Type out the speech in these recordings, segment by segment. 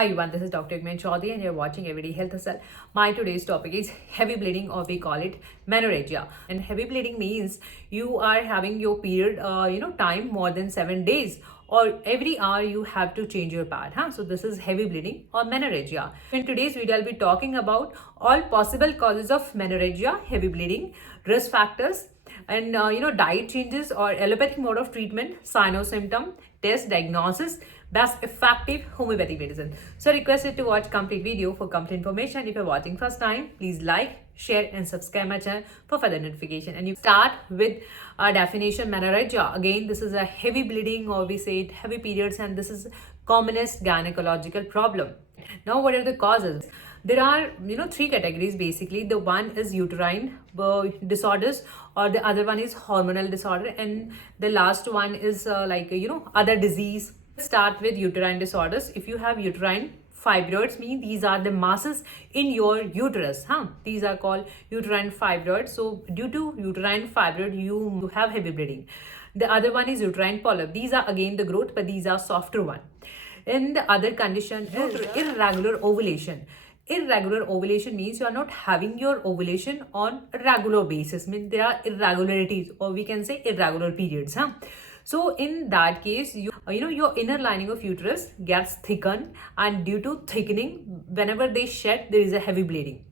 Hi everyone, this is Dr. Igman Chaudhary and you're watching Everyday Health Cell. My today's topic is heavy bleeding, or we call it menorrhagia. And heavy bleeding means you are having your period time more than 7 days, or every hour you have to change your pad. So this is heavy bleeding or menorrhagia. In today's video I'll be talking about all possible causes of menorrhagia, heavy bleeding, risk factors, and diet changes or allopathic mode of treatment, sign or symptom, test, diagnosis, best effective homeopathic medicine. So requested to watch complete video for complete information. If you're watching first time, please like, share and subscribe my channel for further notification. And you start with a definition. Menorrhagia, again, this is a heavy bleeding, or we say it heavy periods, and this is commonest gynecological problem. Now what are the causes? There are three categories basically. The one is uterine disorders, or the other one is hormonal disorder, and the last one is other disease. Start with uterine disorders. If you have uterine fibroids, mean these are the masses in your uterus. These are called uterine fibroids. So due to uterine fibroid, you have heavy bleeding. The other one is uterine polyp. These are again the growth, but these are softer one. And the other condition is irregular ovulation. Irregular ovulation means you are not having your ovulation on a regular basis. Means there are irregularities, or we can say irregular periods. So in that case, your inner lining of uterus gets thickened, and due to thickening, whenever they shed, there is a heavy bleeding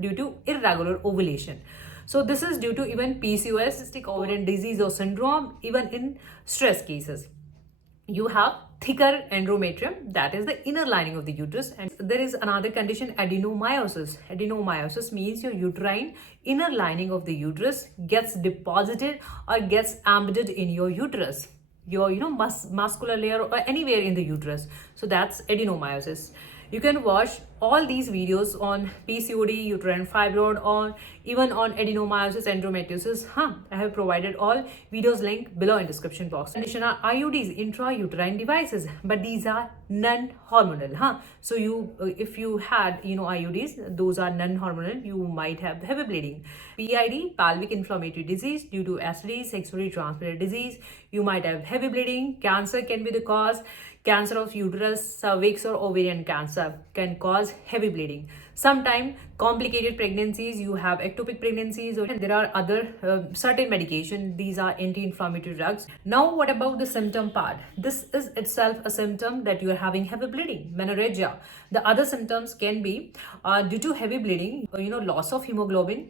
due to irregular ovulation. So this is due to even PCOS, cystic ovarian disease or syndrome, even in stress cases. You have thicker endometrium, that is the inner lining of the uterus. And there is another condition, adenomyosis. Adenomyosis means your uterine inner lining of the uterus gets deposited or gets embedded in your uterus, your muscular layer, or anywhere in the uterus. So that's adenomyosis. You can watch all these videos on PCOD, uterine fibroid, or even on adenomyosis, endometriosis. I have provided all videos link below in description box. Condition are IUDs, intrauterine devices, but these are non-hormonal. So if you had IUDs, those are non-hormonal, you might have heavy bleeding. PID, pelvic inflammatory disease, due to STD, sexually transmitted disease, you might have heavy bleeding. Cancer can be the cause. Cancer of uterus, cervix, or ovarian cancer can cause heavy bleeding. Sometimes complicated pregnancies, you have ectopic pregnancies, or there are other certain medication. These are anti-inflammatory drugs. Now what about the symptom part? This is itself a symptom that you are having heavy bleeding, menorrhagia. The other symptoms can be due to heavy bleeding, loss of hemoglobin.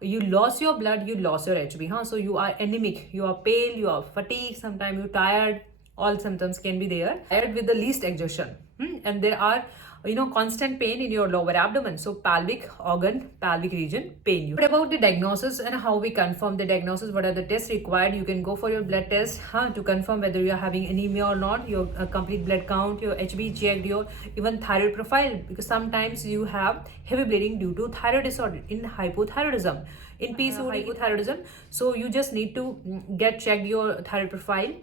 You lost your blood, you lost your HB. So you are anemic, you are pale, you are fatigued, sometimes you're tired. All symptoms can be there. Tired with the least exertion, and there are constant pain in your lower abdomen. So pelvic organ, pelvic region pain you. What about the diagnosis and how we confirm the diagnosis? What are the tests required? You can go for your blood test to confirm whether you are having anemia or not, your complete blood count, your HB checked, your even thyroid profile, because sometimes you have heavy bleeding due to thyroid disorder, in hypothyroidism, in PCOD, hypothyroidism. So you just need to get checked your thyroid profile,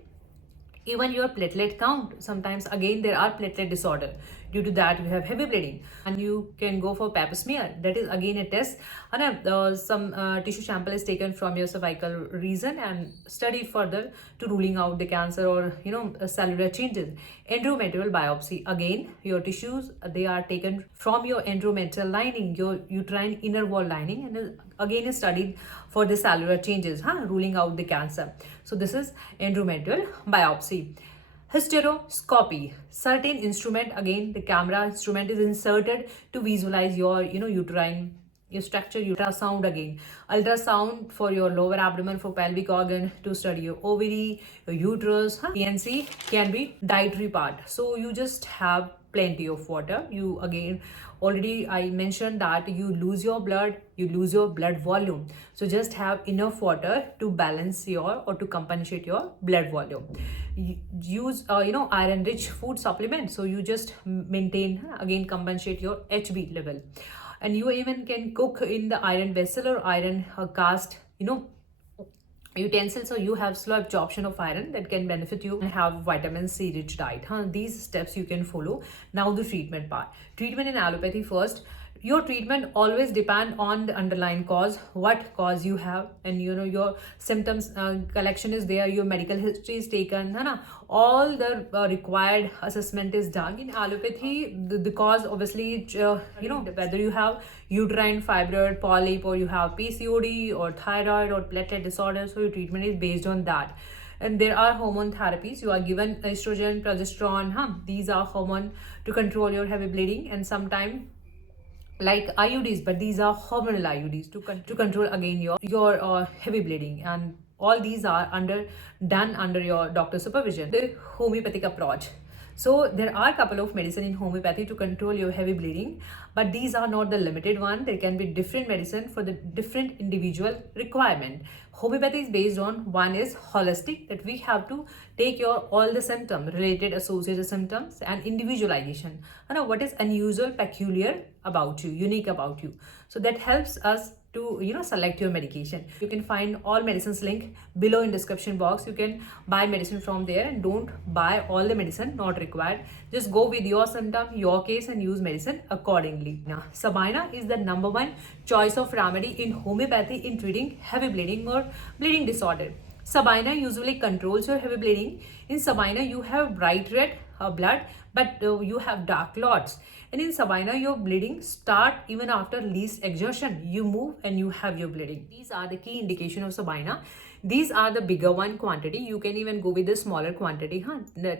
even your platelet count. Sometimes again there are platelet disorder, due to that you have heavy bleeding, and you can go for pap smear. That is again a test, and some tissue sample is taken from your cervical region and studied further to ruling out the cancer or cellular changes. Endometrial biopsy, again your tissues, they are taken from your endometrial lining, your uterine inner wall lining, and again is studied for the cellular changes, ruling out the cancer. So this is endometrial biopsy. Hysteroscopy, certain instrument, again the camera instrument is inserted to visualize your uterine, your structure. Ultrasound, again ultrasound for your lower abdomen, for pelvic organ, to study your ovary, your uterus. PNC can be dietary part. So you just have plenty of water. You again, already I mentioned that you lose your blood, you lose your blood volume. So just have enough water to balance your, or to compensate your blood volume. Use iron rich food supplement, so you just maintain, again compensate your HB level. And you even can cook in the iron vessel or iron cast utensil, so you have slow absorption of iron that can benefit you, and have vitamin C rich diet. These steps you can follow. Now the treatment part. Treatment in allopathy first, Your treatment always depend on the underlying cause, what cause you have, and your symptoms collection is there, your medical history is taken, है ना, all the required assessment is done. In allopathy, the cause obviously whether you have uterine fibroid polyp or you have PCOD or thyroid or platelet disorder, so your treatment is based on that. And there are hormone therapies. You are given estrogen, progesterone, these are hormone to control your heavy bleeding, and sometimes like IUDs, but these are hormonal IUDs to control again your heavy bleeding, and all these are done under your doctor supervision. The homeopathic approach. So there are a couple of medicine in homeopathy to control your heavy bleeding, but these are not the limited one. There can be different medicine for the different individual requirement. Homeopathy is based on, one is holistic, that we have to take your all the symptom related associated symptoms and individualization. And what is unusual, peculiar about you, unique about you. So that helps us to select your medication. You can find all medicines link below in description box. You can buy medicine from there, and don't buy all the medicine not required. Just go with your symptom, your case, and use medicine accordingly. Now, Sabina is the #1 choice of remedy in homeopathy in treating heavy bleeding or bleeding disorder. Sabina usually controls your heavy bleeding. In Sabina, you have bright red blood, but you have dark clots. And in Sabina, your bleeding start even after least exertion. You move and you have your bleeding. These are the key indication of Sabina. These are the bigger one quantity. You can even go with the smaller quantity,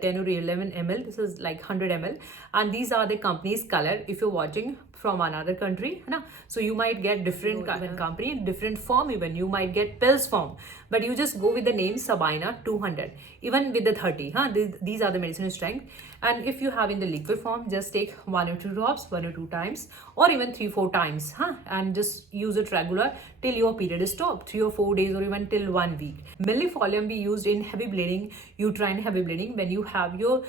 10 or 11 ml. This is like 100 ml. And these are the company's color. If you're watching from another country, so you might get different company, different form even. You might get pills form. But you just go with the name Sabina 200. Even with the 30, these are the medicinal strength. And if you have in the liquid form, just take 1 or 2 drops, 1 or 2 times, or even 3-4 times, and just use it regular till your period is stopped, 3 or 4 days, or even till 1 week. Millefolium be used in heavy bleeding, uterine heavy bleeding, when you have your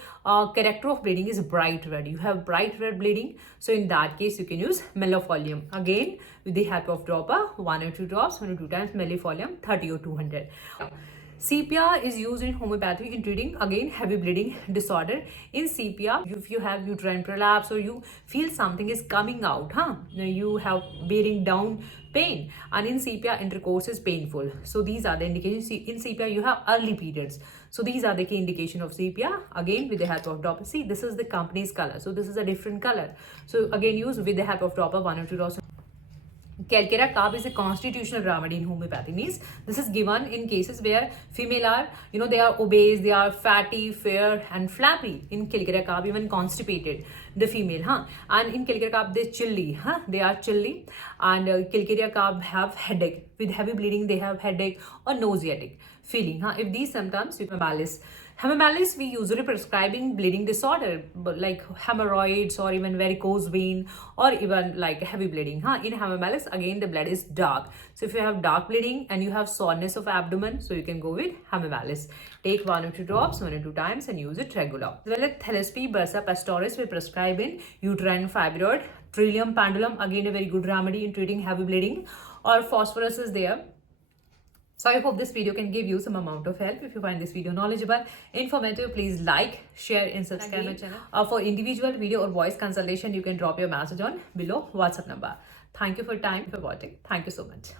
character of bleeding is bright red. You have bright red bleeding, so in that case you can use millefolium. Again, with the help of dropper, 1 or 2 drops, 1 or 2 times millefolium, 30 or 200. Sepia is used in homeopathy in treating again heavy bleeding disorder. In sepia, if you have uterine prolapse or you feel something is coming out, you have bearing down pain, and in sepia intercourse is painful. So these are the indications. In sepia you have early periods. So these are the key indication of sepia. Again, with the help of dropper. See, this is the company's color. So this is a different color. So again, use with the help of dropper, 1 or 2 drops. Calcarea carb is a constitutional remedy in homeopathy. Means this is given in cases where female are, they are obese, they are fatty, fair, and flabby. In Calcarea carb, even constipated, the female, and in Calcarea carb they chilly, they are chilly, and Calcarea carb have headache. With heavy bleeding, they have headache or nauseatic feeling. If these symptoms, you can balance. Hemodialysis we usually prescribing bleeding disorder, but like hemorrhoids or even varicose vein or even like heavy bleeding. In hemodialysis, again the blood is dark. So if you have dark bleeding and you have soreness of abdomen, so you can go with hemodialysis. Take 1 or 2 drops, 1 or 2 times, and use it regular. Well, like Thelaspy bursa pastoris we prescribe in uterine fibroid. Trillium pendulum, again a very good remedy in treating heavy bleeding, or phosphorus is there. So I hope this video can give you some amount of help. If you find this video knowledgeable, informative, please like, share, and subscribe my channel. For individual video or voice consultation, you can drop your message on below WhatsApp number. Thank you for time for watching. Thank you so much.